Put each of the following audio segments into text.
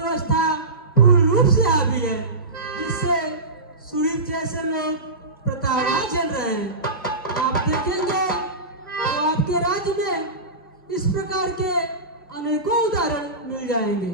व्यवस्था पूर्ण रूप से हावी है, जिससे सुरीत जैसे लोग प्रताड़ना झेल रहे हैं। आप देखेंगे तो आपके राज्य में इस प्रकार के अनेकों उदाहरण मिल जाएंगे।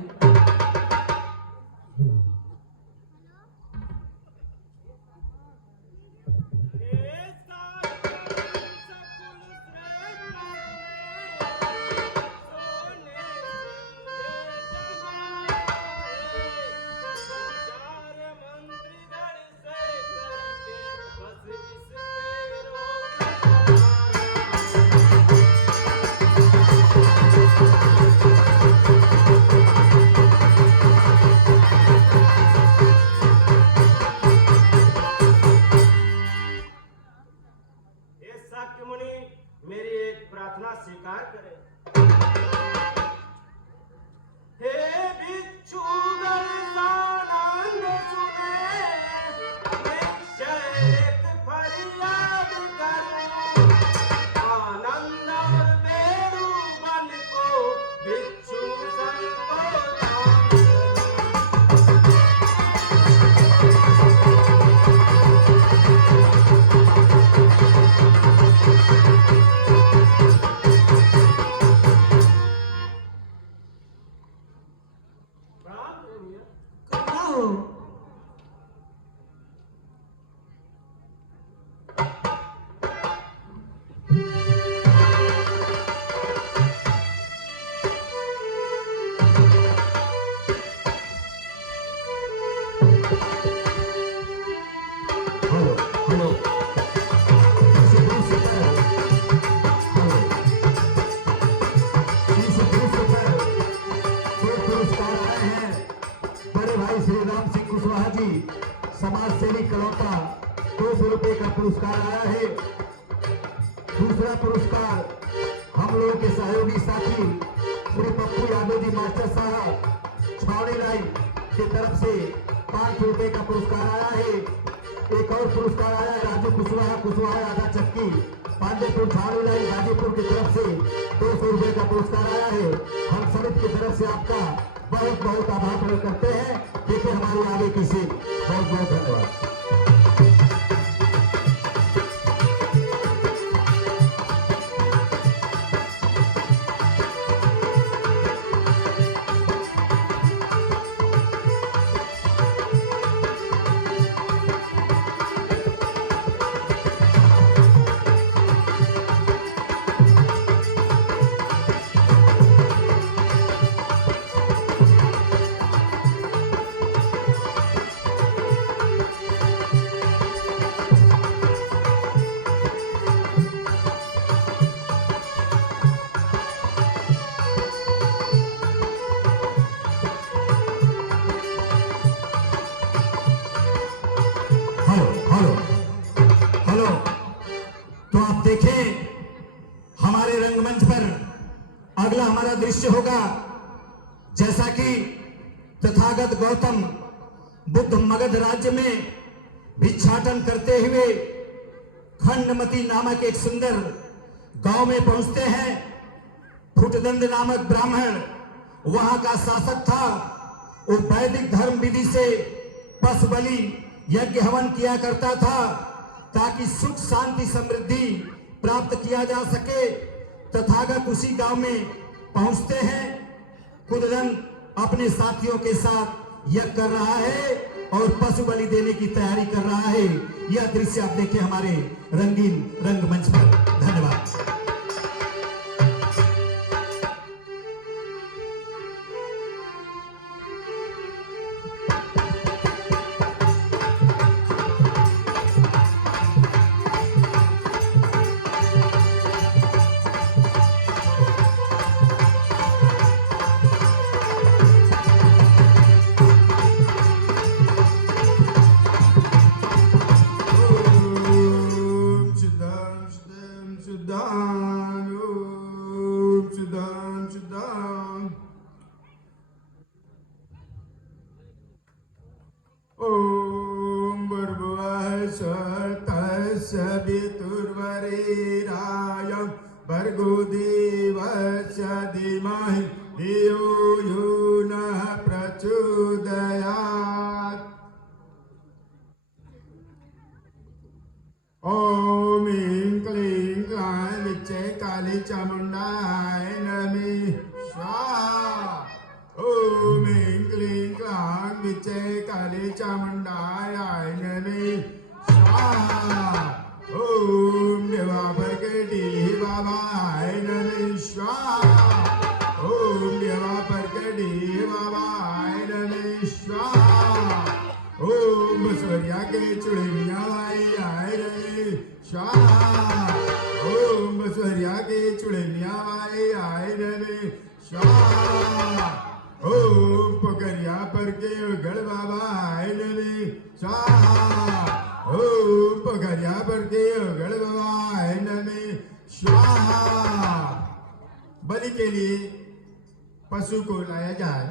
समाज सेवी कलौता 200 रुपए का पुरस्कार आया है। दूसरा पुरस्कार हम लोगों के सहयोगी साथी श्री पप्पू यादव जी मास्टर साहब छावनी राय की तरफ से 500 रुपए का पुरस्कार आया है। एक और पुरस्कार आया है राजू कुशवाहा आधा चक्की पांडेपुर छावनी राय गाजीपुर की तरफ से 200 रुपए का पुरस्कार आया है। हम समिति की तरफ से आपका बहुत बहुत आभार प्रकट करते हैं। देखिए हमारे आगे किसी बहुत बहुत धन्यवाद। हेलो तो आप देखें हमारे रंगमंच पर अगला हमारा दृश्य होगा जैसा कि तथागत गौतम बुद्ध मगध राज्य में भिक्षाटन करते हुए खंडमती नामक एक सुंदर गांव में पहुंचते हैं। फुटदंड नामक ब्राह्मण वहां का शासक था। वो वैदिक धर्म विधि से पशु बलि यज्ञ हवन किया करता था ताकि सुख शांति समृद्धि प्राप्त किया जा सके। तथागत उसी गांव में पहुंचते हैं। कुदरन अपने साथियों के साथ यज्ञ कर रहा है और पशु बलि देने की तैयारी कर रहा है। यह दृश्य आप देखें हमारे रंगीन रंगमंच पर। धन्यवाद। ओम भर्गवः सवितुर्वरेण्यं भर्गो देवस्य धीमहि धियो यो नः प्रचोदयात्। प्रचोदयात्। ओम ह्रीं क्लीं क्लां विच्चे काली चामुंडाय नमः स्वाहा। ओम ह्रीं क्लीं क्लां विच्चे काली चामुंडाय नमः स्वाहा। ओम देवा प्रकटी बाबाय नमः स्वाहा। ओम देवा प्रकटी बाबाय नमः स्वाहा। ओम बसवरिया के चुड़ैलिया आय रे स्वाहा। ओम बसवरिया के चुड़ैलिया आय रे स्वाहा। ओम पकड़िया पर के गढ़ बाबा आय रे स्वाहा। ओम पकड़िया पर के गढ़ बाबा आय रे स्वाहा। बलि के लिए पशु को लाया जाए।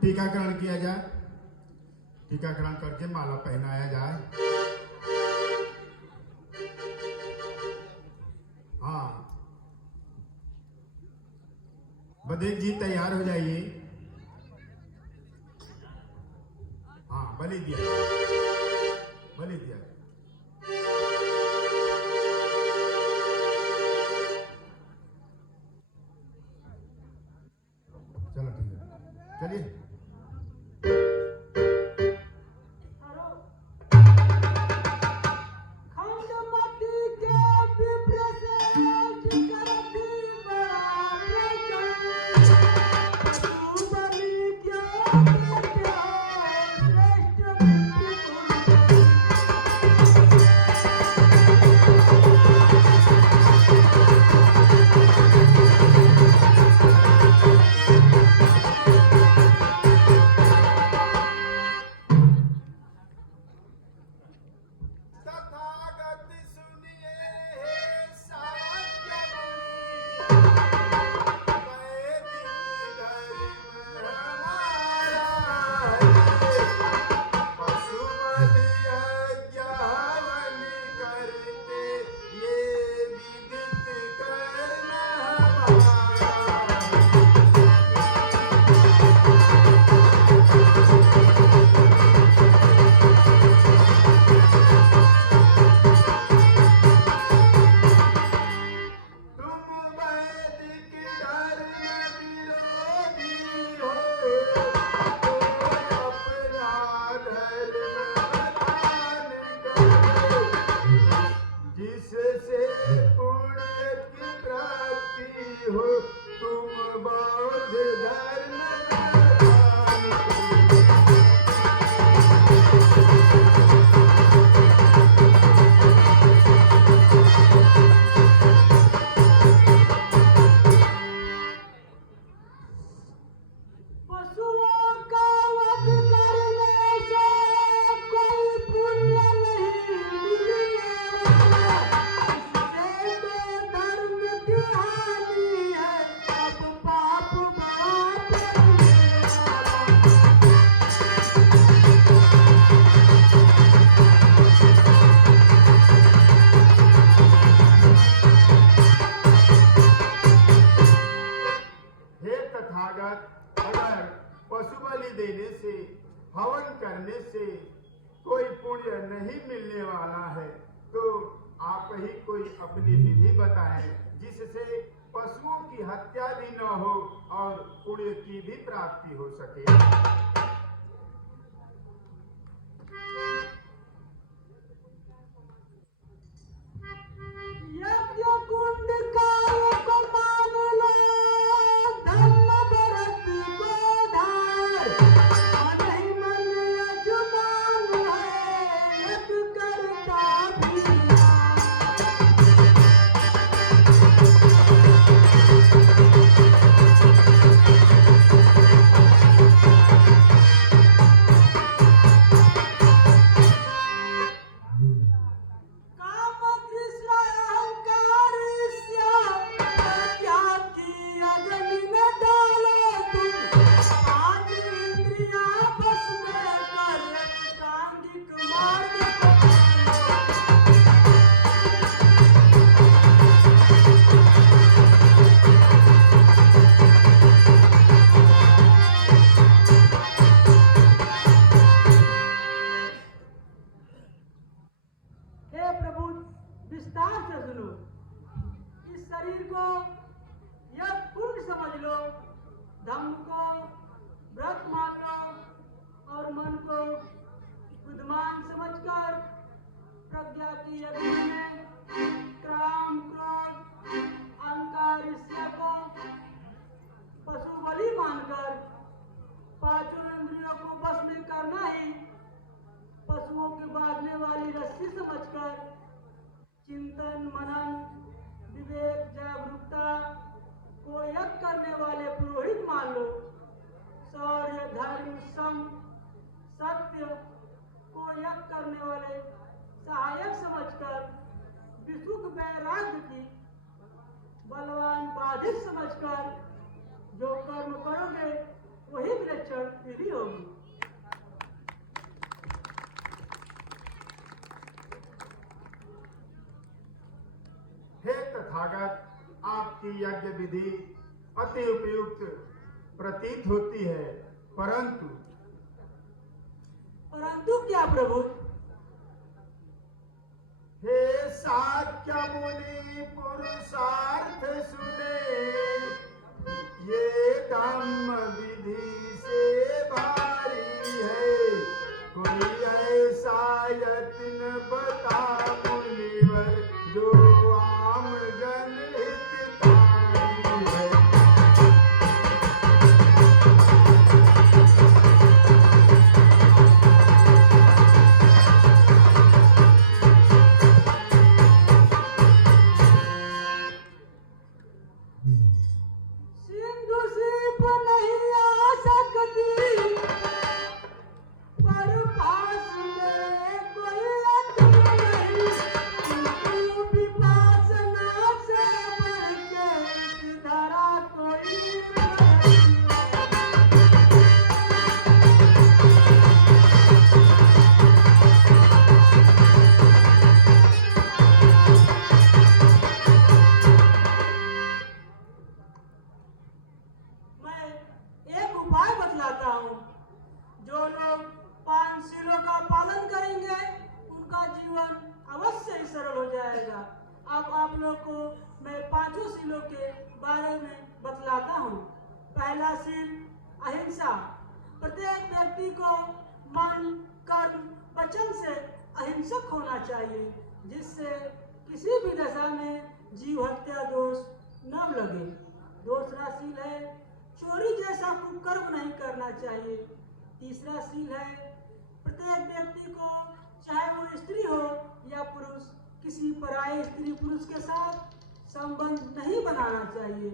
टीकाकरण किया जाए। टीकाकरण करके माला पहनाया जाए। हाँ, बदेक जी तैयार हो जाइए। हाँ, बलि दिया, बलि दिया। चलो ठीक है, चलिए। नहीं मिलने वाला है, तो आप ही कोई अपनी विधि बताएं जिससे पशुओं की हत्या भी न हो और पुण्य की भी प्राप्ति हो सके। यज्ञ कुंड काल को मान लो, धन भरत गोधार, नहीं मन यजमान है, यज्ञ करता भी को यह पुण्य समझ लो, धम्म को व्रत मान लो और मन को बुद्धिमान समझकर प्रज्ञा की अग्नि में काम, क्रोध, अहंकार, ईर्ष्या को पशु बलि मानकर पांचों इंद्रियों को बस में करना ही पशुओं की बांधने वाली रस्सी समझकर चिंतन, मनन, विवेक, जागरूकता को यज्ञ करने वाले पुरोहित मान लो। शौर्य, धर्म, सम, सत्य को यज्ञ करने वाले सहायक समझकर विसुख वैराग्य की बलवान बाधित समझकर जो कर्म करोगे वही विलक्षण विधि होगी। हे तथागत, आपकी यज्ञ विधि अति उपयुक्त प्रतीत होती है, परंतु क्या प्रभु? हे साक्य मुनि पुरुषार्थ सुने, ये धम्म विधि से भारी है, कोई ऐसा यत्न बता मुनिवर जो आम जन हितकारी है। सिंधु सीप नहीं आ सकती, पर पास में कोई यत्न नहीं, किंतु विपासना से बढ़ के इस धरा कोई नहीं। मैं एक उपाय बतलाता हूँ। जो लोग पांचशीलों का पालन करेंगे उनका जीवन अवश्य ही सरल हो जाएगा। अब आप लोग को मैं पांचों शीलों के बारे में बतलाता हूँ। पहला शील अहिंसा। प्रत्येक व्यक्ति को मन, कर्म, वचन से अहिंसक होना चाहिए, जिससे किसी भी दशा में जीव हत्या दोष न लगे। दूसरा शील है चोरी जैसा कुकर्म नहीं करना चाहिए। तीसरा शील है प्रत्येक व्यक्ति को, चाहे वो स्त्री हो या पुरुष, किसी पराये स्त्री पुरुष के साथ संबंध नहीं बनाना चाहिए।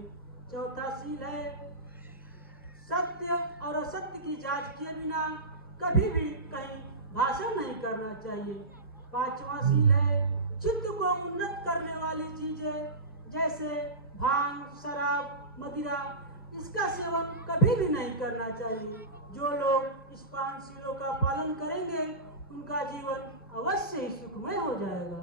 चौथा शील है सत्य और असत्य की जांच किए बिना कभी भी कहीं भाषण नहीं करना चाहिए। पांचवा शील है चित्त को उन्नत करने वाली चीजें जैसे भांग, शराब, मदिरा, इसका सेवन कभी भी नहीं करना चाहिए। जो लोग इस पांच शीलों का पालन करेंगे उनका जीवन अवश्य ही सुखमय हो जाएगा।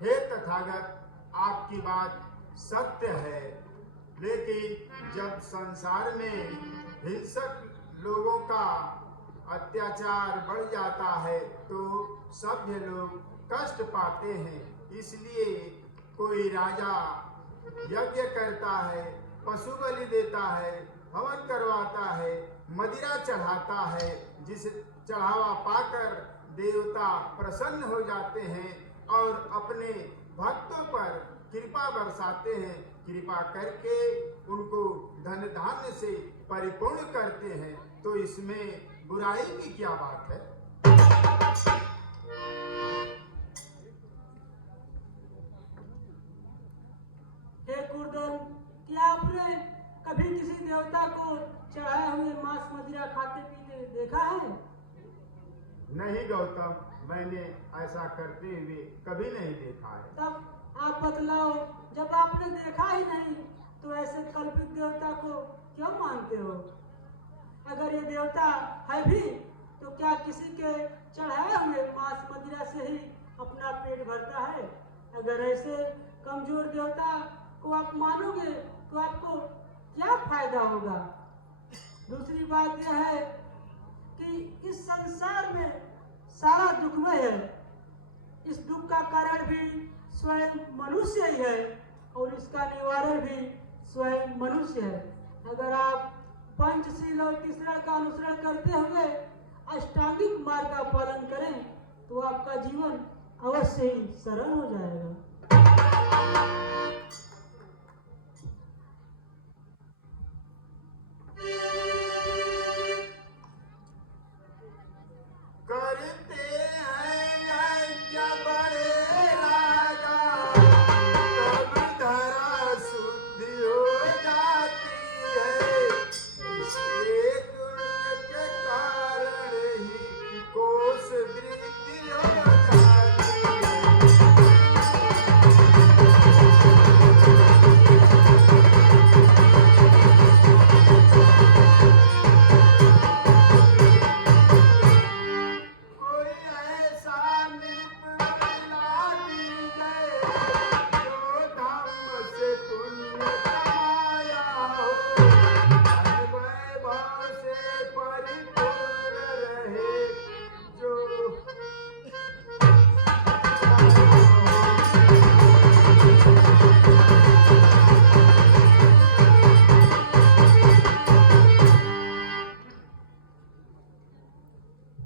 हे तथागत, आपकी बात सत्य है, लेकिन जब संसार में हिंसक लोगों का अत्याचार बढ़ जाता है तो सभ्य लोग कष्ट पाते हैं। इसलिए कोई राजा यज्ञ करता है, पशु बलि देता है, हवन करवाता है, मदिरा चढ़ाता है, जिस चढ़ावा पाकर देवता प्रसन्न हो जाते हैं और अपने भक्तों पर कृपा बरसाते हैं। कृपा करके उनको धन धान्य से परिपूर्ण करते हैं, तो इसमें बुराई की क्या बात है? हे कुर्दन, क्या आपने कभी किसी देवता को चढ़ाए हुए मांस मदिरा खाते पीते देखा है? नहीं गौतम, मैंने ऐसा करते हुए कभी नहीं देखा है। तब आप बतलाओ, जब आपने देखा ही नहीं तो ऐसे कल्पित देवता को क्यों मानते हो? अगर ये देवता है भी तो क्या किसी के चढ़ाए हुए मांस मदिरा से ही अपना पेट भरता है? अगर ऐसे कमजोर देवता को आप मानोगे तो आपको क्या फायदा होगा? दूसरी बात यह है कि इस संसार में सारा दुखमय है। इस दुख का कारण भी स्वयं मनुष्य ही है और इसका निवारण भी स्वयं मनुष्य है। अगर आप पंचशील और तीसरा का अनुसरण करते हुए अष्टांगिक मार्ग का पालन करें तो आपका जीवन अवश्य ही सरल हो जाएगा। करते हैं यज्ञ बड़े राजा, तब धरा शुद्धि हो जाती है। एक के कारण ही कोष वृद्धि हो जाती है। कोई ऐसा नृप मिला दीजिए जो धम्म से पुण्य कमाया हो, धन वैभव से परिपूर्ण रहे जो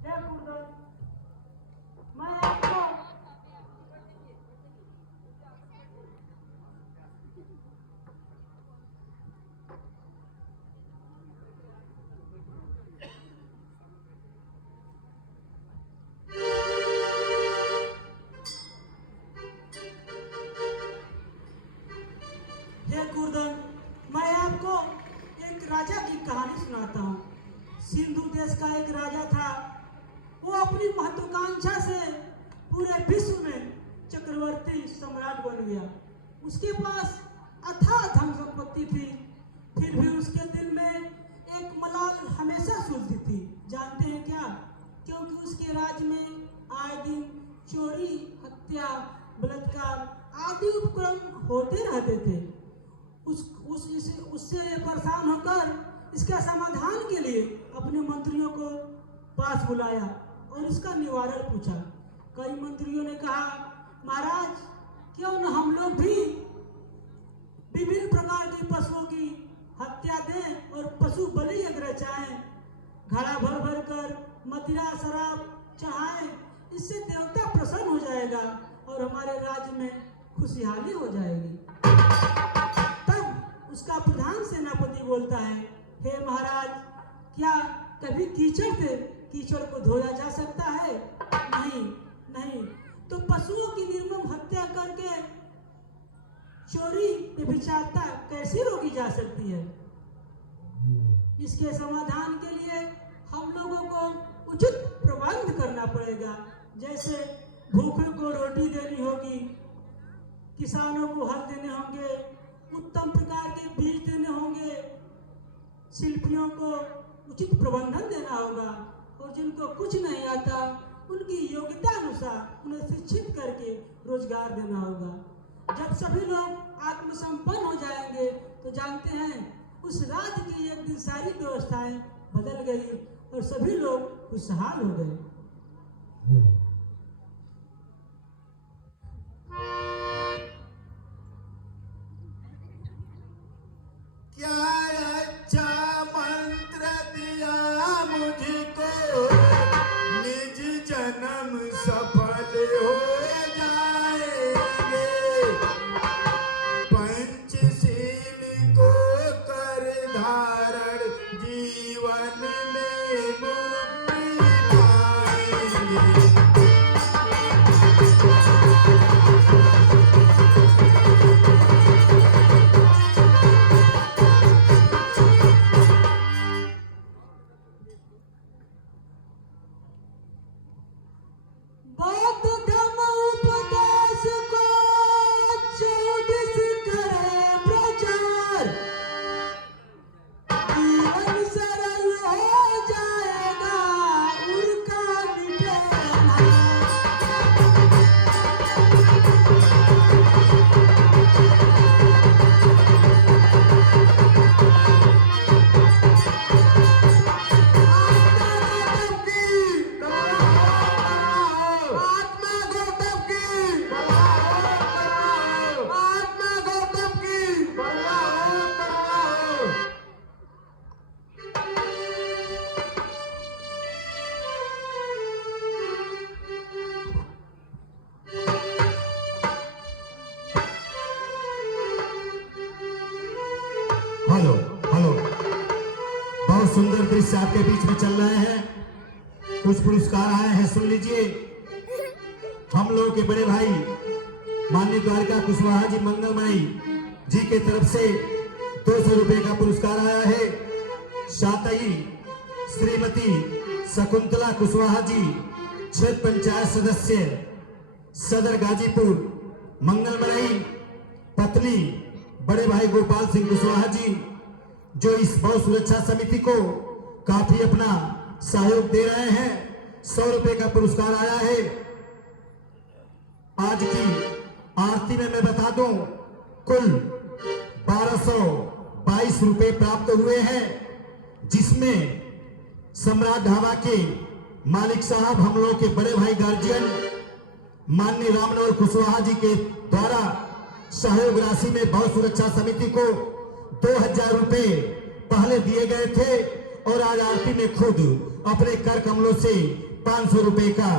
हे गुरुदेव, मैं आपको हे गुरुदेव, मैं आपको एक राजा की कहानी सुनाता हूँ। सिंधु देश का एक राजा था। वो अपनी महत्वाकांक्षा से पूरे विश्व में चक्रवर्ती सम्राट बन गया। उसके पास अथाह धन संपत्ति थी, फिर भी उसके दिल में एक मलाल हमेशा सूझती थी। जानते हैं क्या? क्योंकि उसके राज्य में आए दिन चोरी, हत्या, बलात्कार आदि उपक्रम होते रहते थे। उससे परेशान होकर इसका समाधान के लिए अपने मंत्रियों को पास बुलाया और इसका निवारण पूछा। कई मंत्रियों ने कहा, महाराज क्यों न हम लोग भी विभिन्न प्रकार के पशुओं की हत्या दें और पशु बलि अगर चाहें, घड़ा भर भर कर मदिरा शराब चढ़ाएं, इससे देवता प्रसन्न हो जाएगा और हमारे राज्य में खुशहाली हो जाएगी। तब उसका प्रधान सेनापति बोलता है, हे महाराज, क्या कभी कीचड़ से कीचड़ को धोया जा सकता है? नहीं नहीं। तो पशुओं की निर्मम हत्या करके चोरी व्यभिचारता कैसे रोकी जा सकती है? इसके समाधान के लिए हम लोगों को उचित प्रबंध करना पड़ेगा। जैसे भूखे को रोटी देनी होगी, किसानों को हल देने होंगे, उत्तम प्रकार के बीज देने होंगे, शिल्पियों को उचित प्रबंधन देना होगा और जिनको कुछ नहीं आता उनकी योग्यता अनुसार उन्हें शिक्षित करके रोजगार देना होगा। जब सभी लोग आत्मसंपन्न हो जाएंगे तो जानते हैं उस राज्य की एक दिन सारी व्यवस्थाएं बदल गई और सभी लोग खुशहाल हो गए। क्या अच्छा मंत्र दिया मुझको, निज जन्म सफल हो जाएंगे। पंचशील को कर धारण जीवन में मुक्ति पाएंगे। बौद्ध धर्म उपदेश को 24 करे प्रचार, जीवन सरल हो सुंदर दृश्य आपके बीच में चल रहे हैं। कुछ पुरस्कार आए हैं, सुन लीजिए। हम लोगों के बड़े भाई माननीय द्वारका कुशवाहा जी मंगलमणि जी के तरफ से 200 रुपए का पुरस्कार आया है। साथी श्रीमती शकुंतला कुशवाहा जी, क्षेत्र पंचायत सदस्य सदर गाजीपुर मंगलमणि, पत्नी बड़े भाई गोपाल सिंह कुशवाहा जी, जो इस गौ सुरक्षा समिति को काफी अपना सहयोग दे रहे हैं। 100 रुपए का पुरस्कार आया है। आज की आरती में मैं बता दूं, कुल 1222 रुपए प्राप्त हुए हैं, जिसमें सम्राट ढाबा के मालिक साहब, हम लोग के बड़े भाई गार्जियन माननीय रामनवर कुशवाहा जी के द्वारा सहयोग राशि में गौ सुरक्षा समिति को 2000 रुपए पहले दिए गए थे और आज आरती में खुद अपने कर कमलों से 500 रुपए का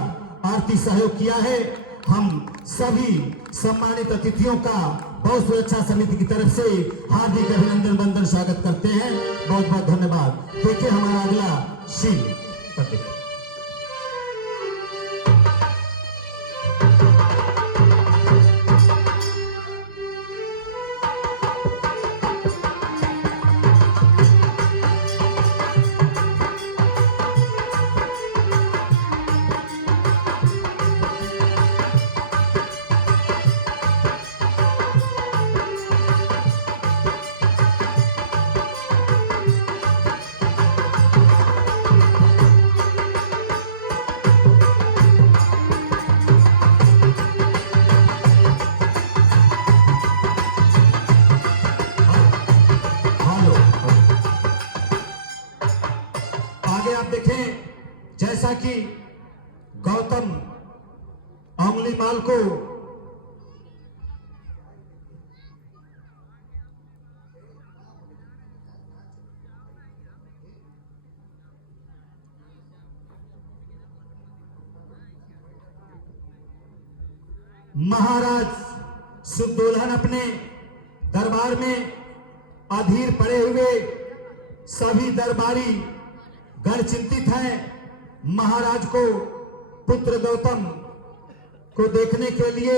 आरती सहयोग किया है। हम सभी सम्मानित अतिथियों का गौ सुरक्षा समिति की तरफ से हार्दिक अभिनंदन वंदन स्वागत करते हैं। बहुत बहुत धन्यवाद। देखिए हमारा अगला सीन देखें। जैसा कि गौतम अंगुलीमाल को महाराज सुदोलन अपने दरबार में अधीर पड़े हुए सभी दरबारी गण चिंतित हैं। महाराज को पुत्र गौतम को देखने के लिए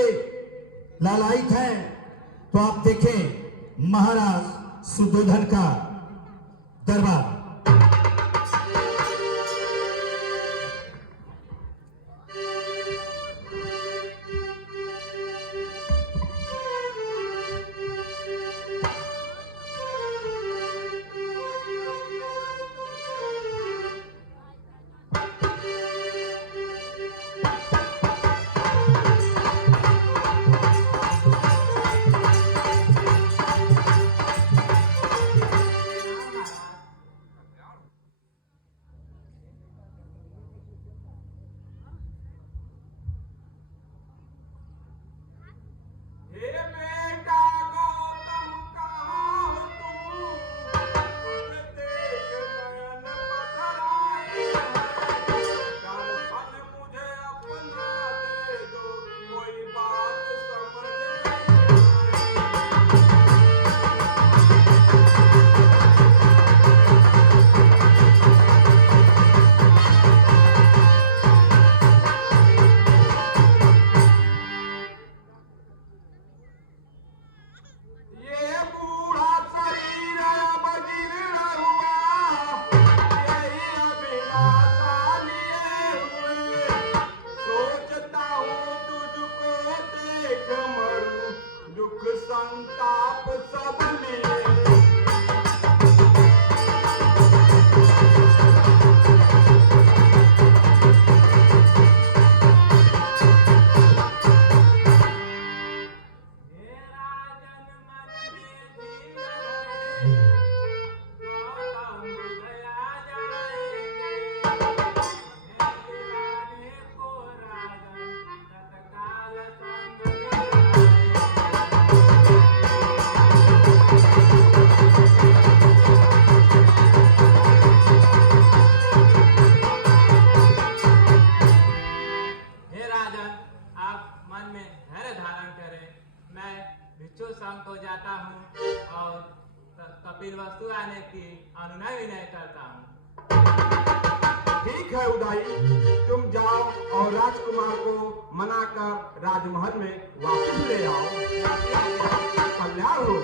लालायित हैं। तो आप देखें महाराज सुदोधन का दरबार। कपिल वस्तु आने की अनुनय विनय करता हूँ। ठीक है उदाई, तुम जाओ और राजकुमार को मनाकर राजमहल में वापस ले आओ। कल्याण हो।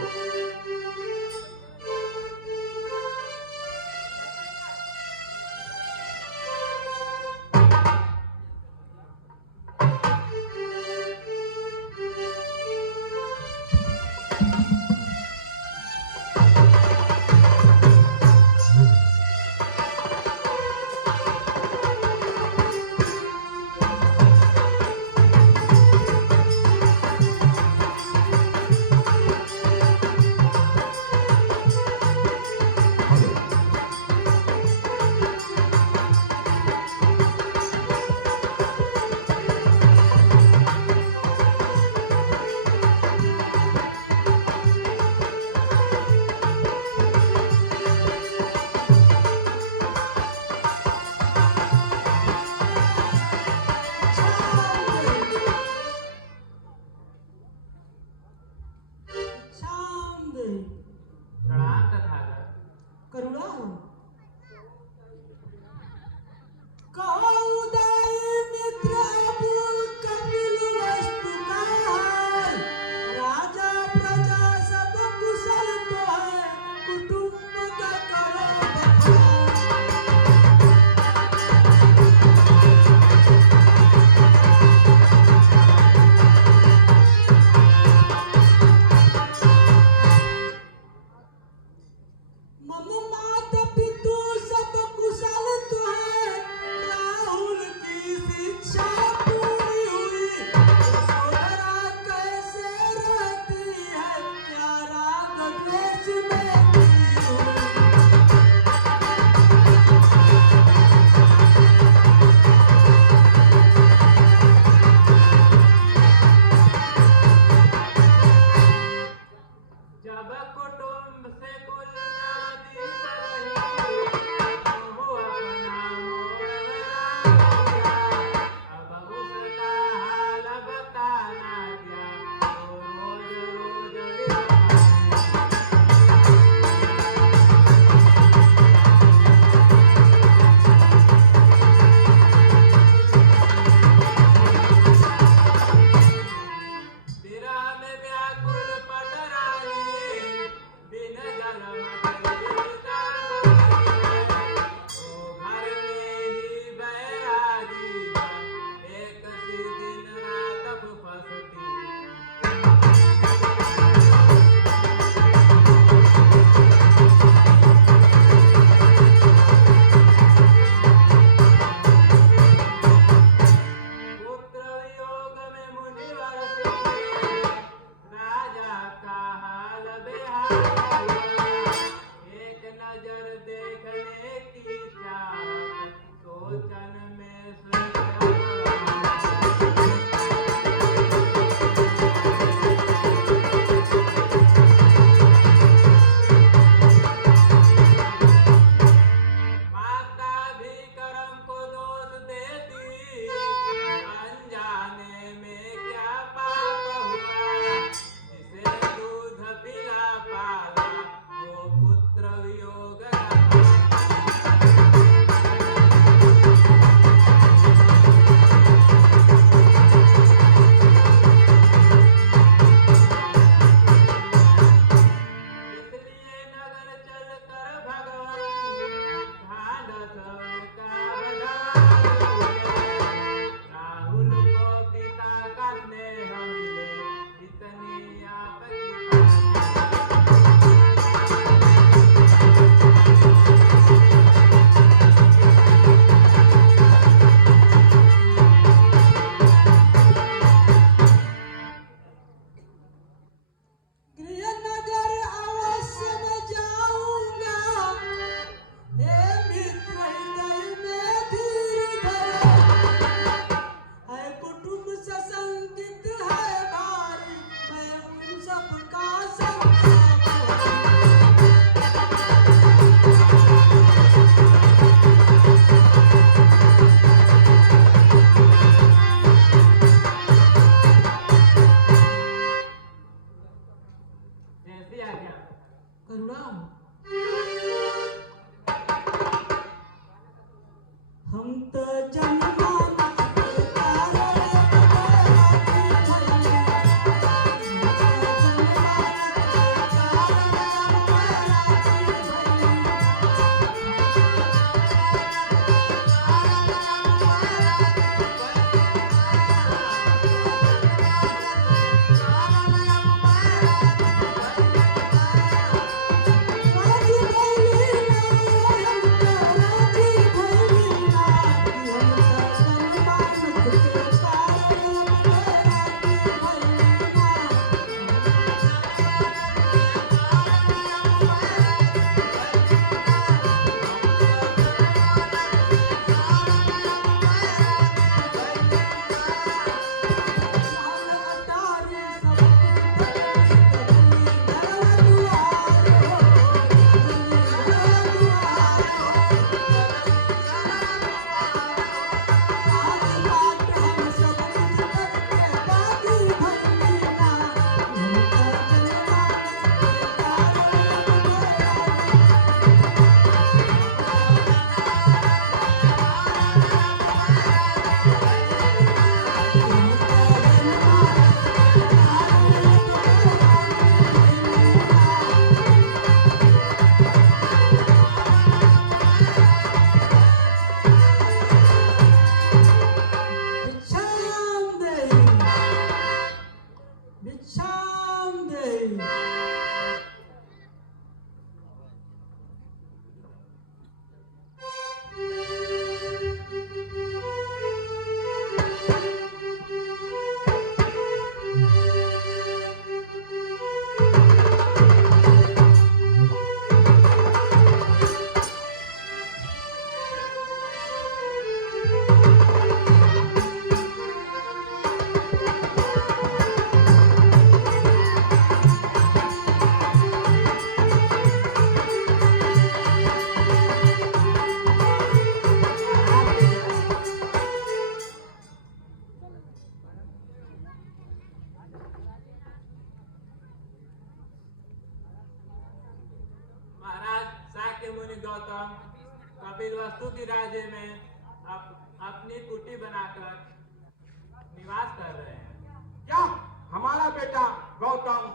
राज्य में अपनी कुटी बनाकर निवास कर रहे हैं। क्या हमारा बेटा गौतम